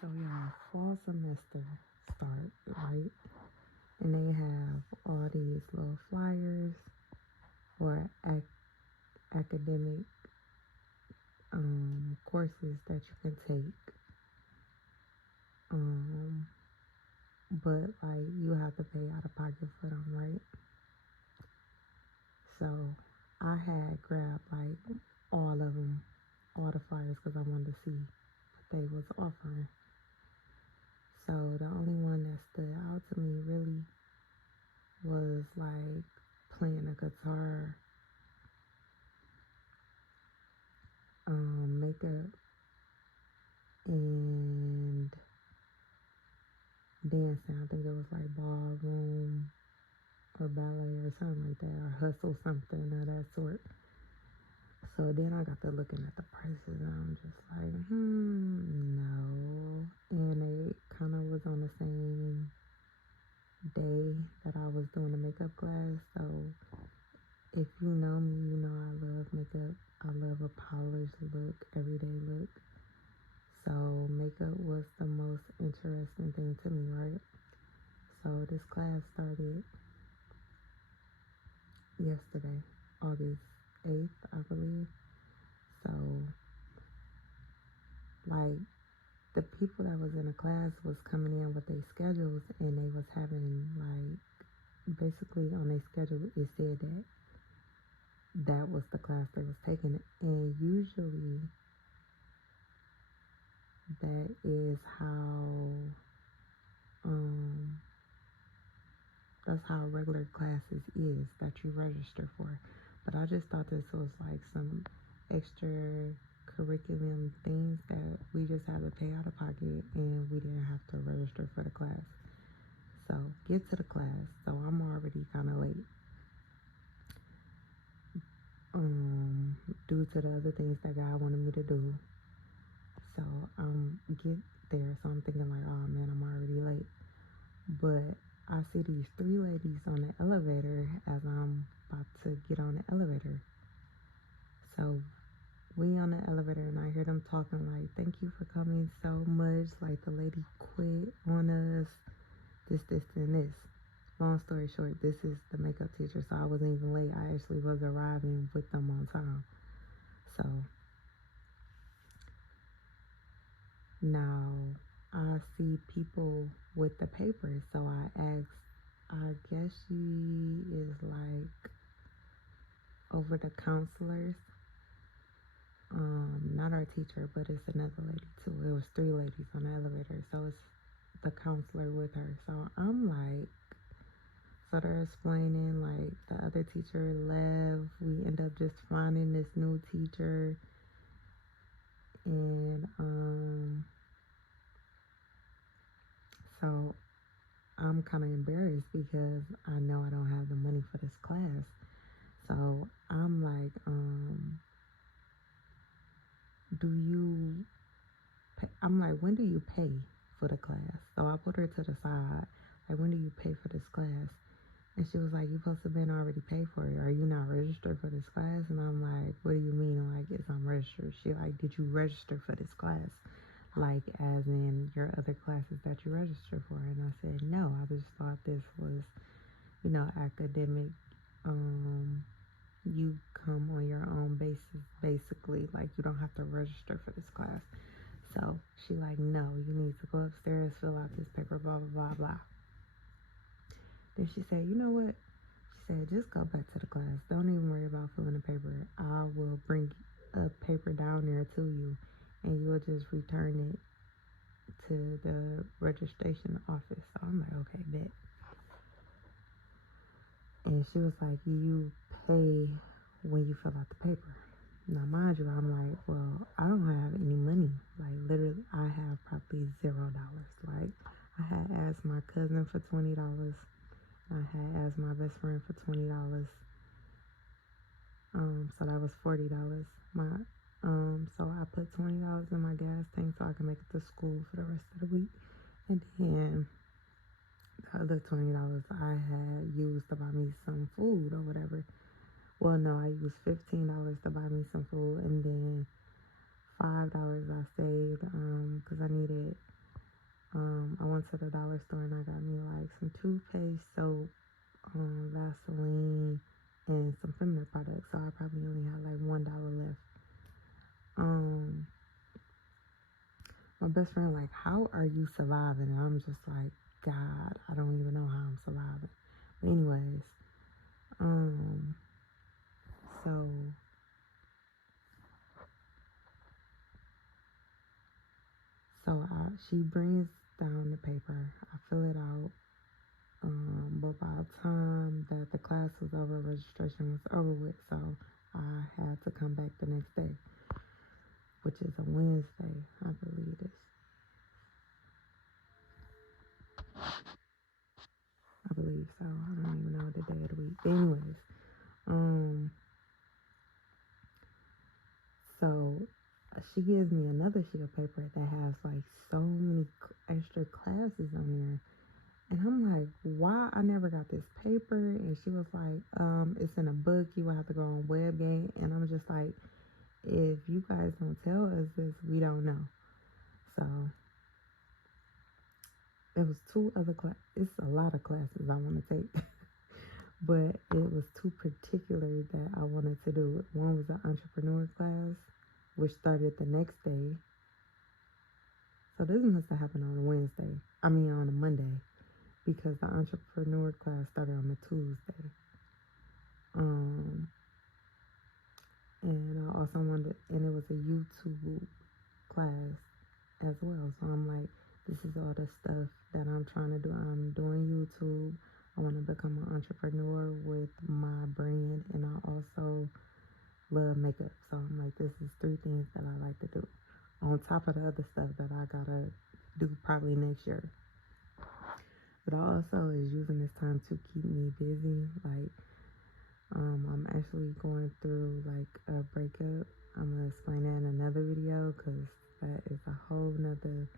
So yeah, fall semester start, right? And they have all these little flyers or academic courses that you can take. Um, but like you have to pay out of pocket for them, right? So I had grabbed like all of them, all the flyers, because I wanted to see what they was offering. So the only one that stood out to me really was like playing a guitar, makeup, and dancing. I think it was like ballroom or ballet or something like that, or hustle something of that sort. So then I got to looking at the prices and I'm just like, no. And it kind of was on the same day that I was doing the makeup class. So if you know me, you know I love makeup. I love a polished look, everyday look. So makeup was the most interesting thing to me, right? So this class started yesterday, August 8th, I believe. So like the people that was in the class was coming in with their schedules and they was having like basically on their schedule it said that that was the class they was taking, and usually that is um that's how regular classes is that you register for. But I just thought this was like some extra curriculum things that we just had to pay out of pocket and we didn't have to register for the class. So get to the class. So I'm already kind of late due to the other things that God wanted me to do. So get there. So I'm thinking like, oh man, I'm already late. But I see these three ladies on the elevator as I'm about to get on the elevator. So we on the elevator and I hear them talking like, thank you for coming so much. Like the lady quit on us. This, and this. Long story short, this is the makeup teacher. So I wasn't even late. I actually was arriving with them on time. So now I see people with the papers. So I asked, I guess she is like over the counselors. Not our teacher, but it's another lady too. It was three ladies on the elevator, so it's the counselor with her. So I'm like, so they're explaining like the other teacher left. We end up just finding this new teacher, and so I'm kind of embarrassed because I know I don't have the money for this class. So I'm like, do you I'm like, when do you pay for the class? So I put her to the side. Like, when do you pay for this class? And she was like, you supposed to have been already paid for it. Are you not registered for this class? And I'm like, what do you mean? I'm like, yes, I'm registered. She like, did you register for this class? Like, as in your other classes that you registered for? And I said, no, I just thought this was, academic. You come on your own basis, basically. Like, you don't have to register for this class. So she like, no, you need to go upstairs, fill out this paper, blah, blah, blah, blah. Then she said, you know what? She said, just go back to the class. Don't even worry about filling the paper. I will bring a paper down there to you and you'll just return it to the registration office. So I'm like, okay, bet. And she was like, you pay when you fill out the paper. Now, mind you, I'm like, well, I don't have any money. Like, literally, I have probably $0. Like, I had asked my cousin for $20. I had asked my best friend for $20. So that was $40. So I put $20 in my gas tank so I can make it to school for the rest of the week. And then the other $20 I had used to buy me some food or whatever. Well, no, I used $15 to buy me some food, and then $5 I saved because I needed my best friend like, how are you surviving? And I'm just like, God, I don't even know how I'm surviving. But anyways, so she brings down the paper. I fill it out. But by the time that the class was over, registration was over with, so I had to come back the next day, which is a Wednesday, I believe it is. I believe so. I don't even know the day of the week. But anyways, so she gives me another sheet of paper that has like so many extra classes on there. And I'm like, why I never got this paper? And she was like, it's in a book. You will have to go on WebGate. And I'm just like, if you guys don't tell us this, we don't know. So it was two other classes. It's a lot of classes I want to take. But it was two particular that I wanted to do. One was an entrepreneur class, which started the next day. So this must have happened on a Wednesday. On a Monday. Because the entrepreneur class started on a Tuesday. And I also wanted, and it was a YouTube class as well. So I'm like, this is all the stuff that I'm trying to do. I'm doing YouTube. I want to become an entrepreneur with my brand, and I also love makeup. So I'm like, this is three things that I like to do on top of the other stuff that I gotta do probably next year. But I also is using this time to keep me busy. Like, I'm actually going through like a breakup. I'm gonna explain that in another video because that is a whole nother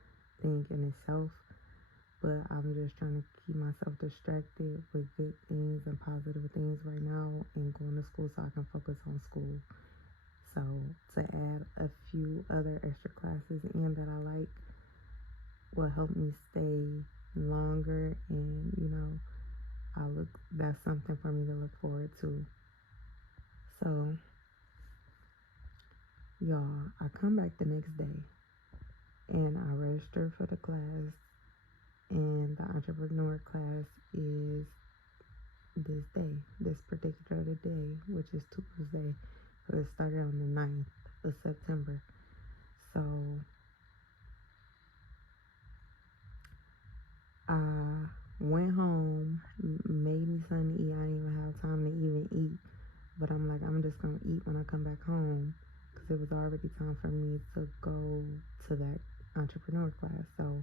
thing in itself. But I'm just trying to keep myself distracted with good things and positive things right now and going to school so I can focus on school. So to add a few other extra classes in that I like will help me stay longer, and that's something for me to look forward to. So y'all, I come back the next day and I register for the class, and the entrepreneur class is this particular day, which is Tuesday, but it started on the 9th of September. So I went home, made me something to eat. I didn't even have time to even eat, but I'm like, I'm just gonna eat when I come back home because it was already time for me to go to that entrepreneur class. So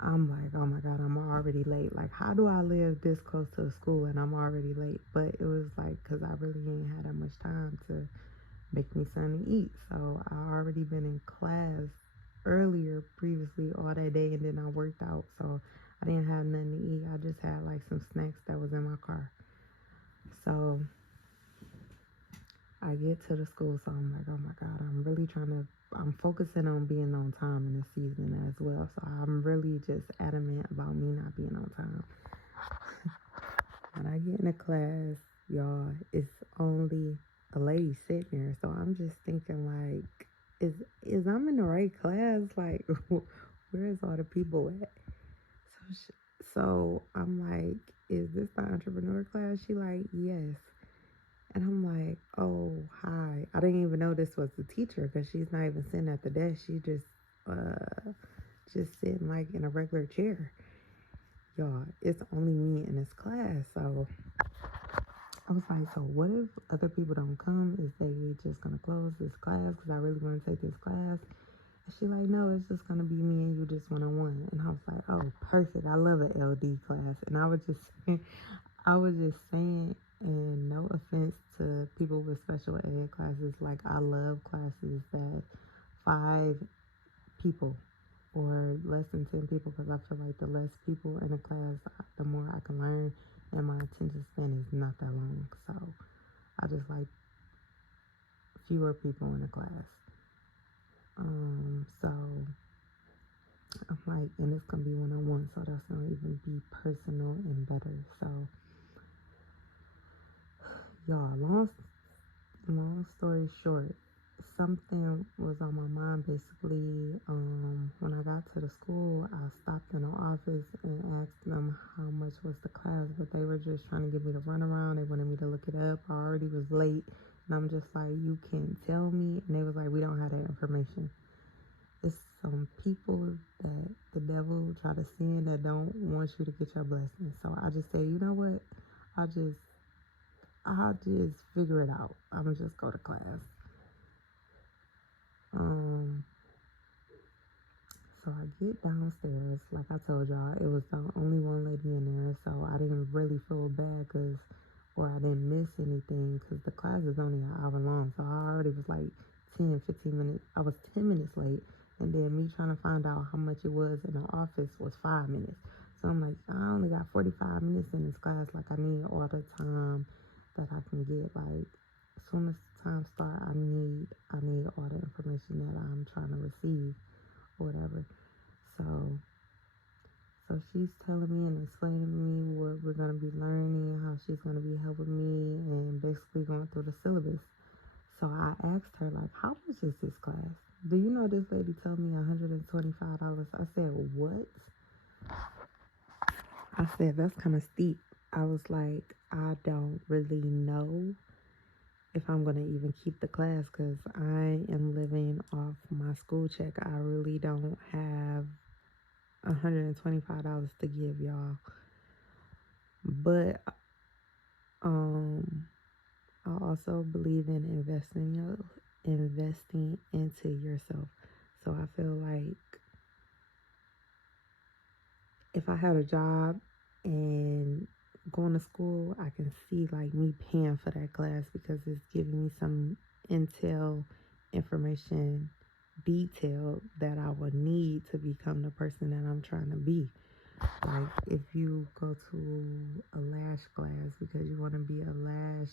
I'm like, oh my God, I'm already late. Like, how do I live this close to the school and I'm already late? But it was like, because I really ain't had that much time to make me something to eat. So I already been in class earlier previously all that day, and then I worked out. So I didn't have nothing to eat. I just had like some snacks that was in my car. So I get to the school, so I'm like, oh my God, I'm focusing on being on time in this season as well. So I'm really just adamant about me not being on time. When I get in the class, y'all, it's only a lady sitting there. So I'm just thinking like, is I'm in the right class? Like, where is all the people at? So I'm like, is this the entrepreneur class? She like, yes. And I'm like, oh, hi. I didn't even know this was the teacher because she's not even sitting at the desk. She just sitting like in a regular chair. Y'all, it's only me in this class. So I was like, so what if other people don't come? Is they just going to close this class because I really want to take this class? And she like, no, it's just going to be me and you just one-on-one. And I was like, oh, perfect. I love an LD class. And I was just saying, and no offense to people with special ed classes, like I love classes that 5 people or less than 10 people, because I feel like the less people in a class, the more I can learn, and my attention span is not that long. So I just like fewer people in a class. So I'm like, and it's gonna be one-on-one, so that's gonna even be personal and better. So y'all, long story short, something was on my mind basically. When I got to the school, I stopped in the office and asked them how much was the class, but they were just trying to get me to run around. They wanted me to look it up. I already was late, and I'm just like, you can tell me. And they was like, we don't have that information. It's some people that the devil try to send that don't want you to get your blessing. So I just say, you know what? I'll just figure it out. I'm gonna just go to class. So I get downstairs. Like I told y'all, it was the only one lady in there, so I didn't really feel bad or I didn't miss anything, because the class is only an hour long. So I already was like 10-15 minutes. I was 10 minutes late, and then me trying to find out how much it was in the office was 5 minutes. So I'm like, I only got 45 minutes in this class. Like, I need all the time that I can get. Like, as soon as time start, I need all the information that I'm trying to receive or whatever. So she's telling me and explaining to me what we're going to be learning, how she's going to be helping me, and basically going through the syllabus. So I asked her, like, how much is this class? Do you know this lady told me $125? I said, what? I said, that's kind of steep. I was like, I don't really know if I'm going to even keep the class, because I am living off my school check. I really don't have $125 to give y'all. But I also believe in investing into yourself. So I feel like if I had a job and going to school, I can see like me paying for that class, because it's giving me some information, detail that I would need to become the person that I'm trying to be. Like, if you go to a lash class because you want to be a lash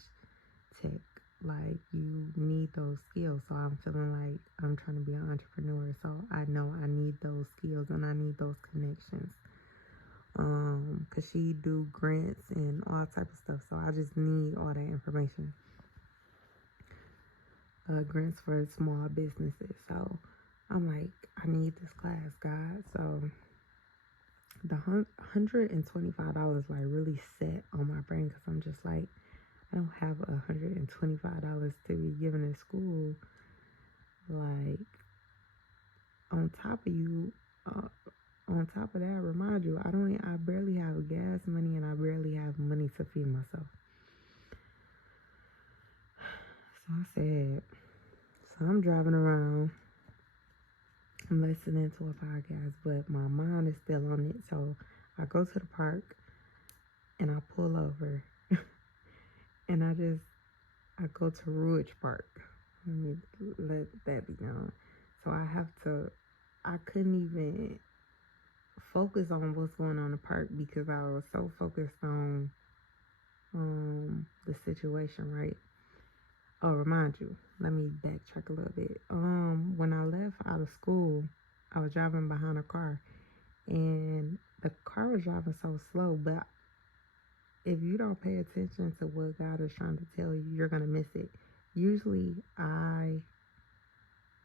tech, like, you need those skills. So I'm feeling like I'm trying to be an entrepreneur, so I know I need those skills and I need those connections. Cause she do grants and all type of stuff, so I just need all that information. Grants for small businesses. So I'm like, I need this class, God. So the $125 like really set on my brain, because I'm just like, I don't have $125 to be given at school. Like, on top of that, remind you, I barely have gas money, and I barely have money to feed myself. So I said, so I'm driving around, I'm listening to a podcast, but my mind is still on it. So I go to the park and I pull over and I go to Rouge Park. Let me let that be known. So I couldn't even focus on what's going on in the park, because I was so focused on the situation, right? Oh, remind you, let me backtrack a little bit. When I left out of school, I was driving behind a car, and the car was driving so slow, but if you don't pay attention to what God is trying to tell you, you're going to miss it. Usually and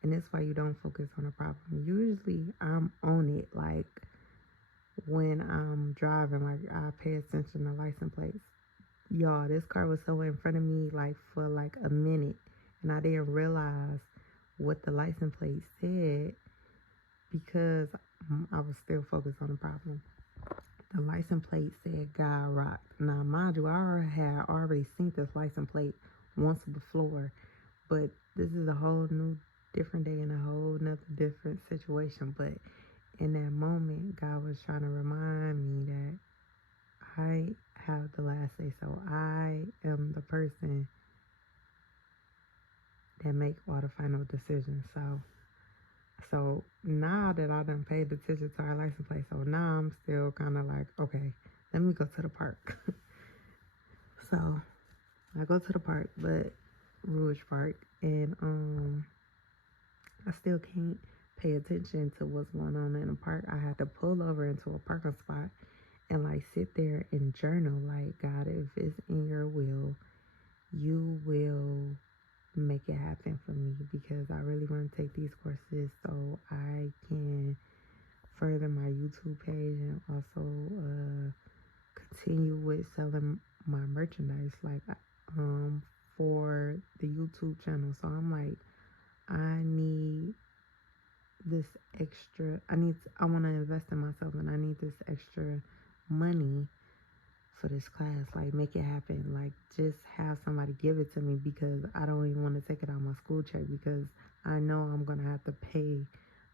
that's why you don't focus on a problem. Usually I'm on it. Like, when I'm driving, like, I pay attention to license plates. Y'all, this car was so in front of me like for like a minute, and I didn't realize what the license plate said, because I was still focused on the problem. The license plate said GodRocks. Now, mind you, I had already seen this license plate once before, but this is a whole new different day and a whole nother different situation. But in that moment, God was trying to remind me that I have the last say. So I am the person that make all the final decisions. So now that I done paid attention to our license plate, so now I'm still kind of like, okay, let me go to the park. So I go to the park, but Rouge Park, and I still can't pay attention to what's going on in the park. I had to pull over into a parking spot and like sit there and journal, like, God, if it's in your will, you will make it happen for me, because I really want to take these courses so I can further my YouTube page and also continue with selling my merchandise, like for the YouTube channel. So I'm like, I need this extra, I want to invest in myself, and I need this extra money for this class. Like, make it happen. Like, just have somebody give it to me, because I don't even want to take it out of my school check, because I know I'm going to have to pay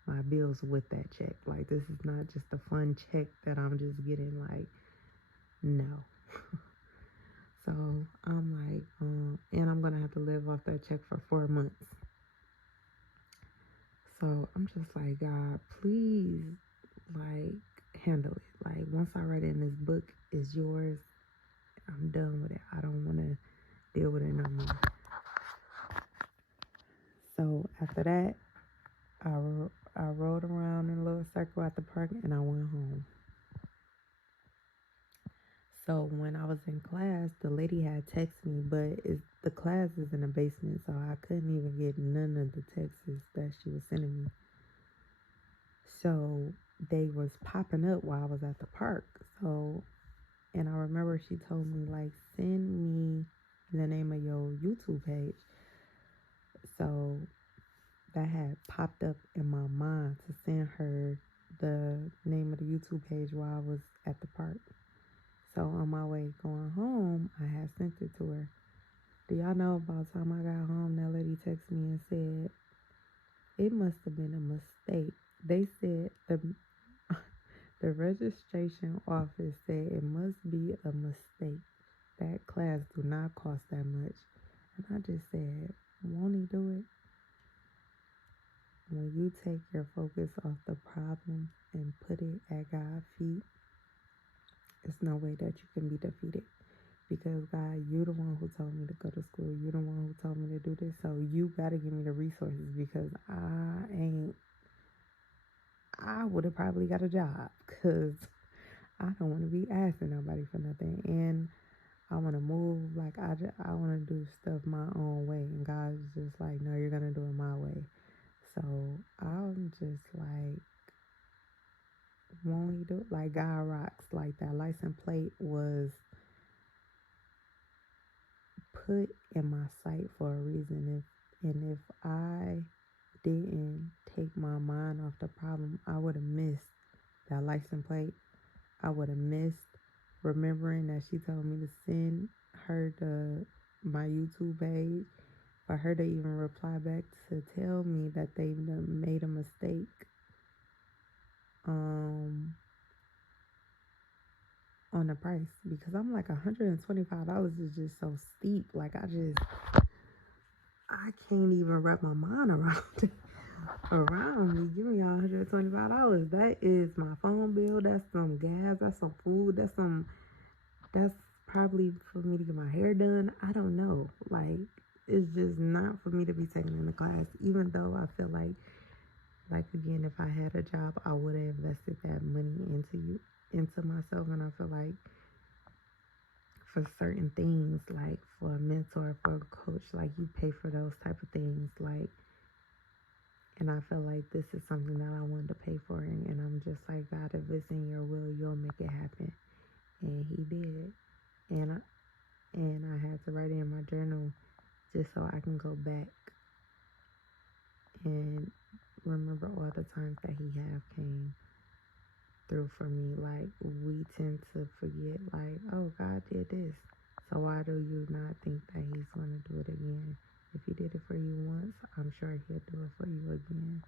my bills with that check. Like, this is not just a fun check that I'm just getting. Like, no. So I'm like, and I'm going to have to live off that check for 4 months. So I'm just like, God, please, like, handle it. Like, once I write it in this book, it's yours. I'm done with it. I don't want to deal with it no more. So after that, I rode around in a little circle at the park, and I went home. So when I was in class, the lady had texted me, but the class is in the basement, so I couldn't even get none of the texts that she was sending me. So they was popping up while I was at the park. So, and I remember she told me, like, send me the name of your YouTube page. So that had popped up in my mind to send her the name of the YouTube page while I was at the park. So on my way going home, I had sent it to her. Do y'all know, by the time I got home, that lady texted me and said, it must have been a mistake. They said the registration office said it must be a mistake. That class do not cost that much. And I just said, won't he do it? When you take your focus off the problem and put it at God's feet, there's no way that you can be defeated. Because God, you're the one who told me to go to school. You're the one who told me to do this. So you got to give me the resources, because I would have probably got a job, because I don't want to be asking nobody for nothing. And I want to move. Like, I want to do stuff my own way. And God's just like, no, you're going to do it my way. So I'm just like, won't he do it? Like, GodRocks, like, that license plate was put in my sight for a reason. If I didn't take my mind off the problem, I would have missed that license plate. I would have missed remembering that she told me to send her my YouTube page, for her to even reply back to tell me that they made a mistake on the price. Because I'm like, $125 is just so steep. Like, I can't even wrap my mind around me. Give me $125. That is my phone bill. That's some gas. That's some food. That's probably for me to get my hair done. I don't know. Like, it's just not for me to be taking in the class. Even though I feel like again, if I had a job, I would have invested that money into myself. And I feel like for certain things, like for a mentor, for a coach, like, you pay for those type of things. Like, and I feel like this is something that I wanted to pay for. And I'm just like, God, if it's in your will, you'll make it happen. And he did. And I had to write it in my journal just so I can go back and remember all the times that he have came through for me. Like, we tend to forget, like, oh, God did this, so why do you not think that he's going to do it again? If he did it for you once, I'm sure he'll do it for you again.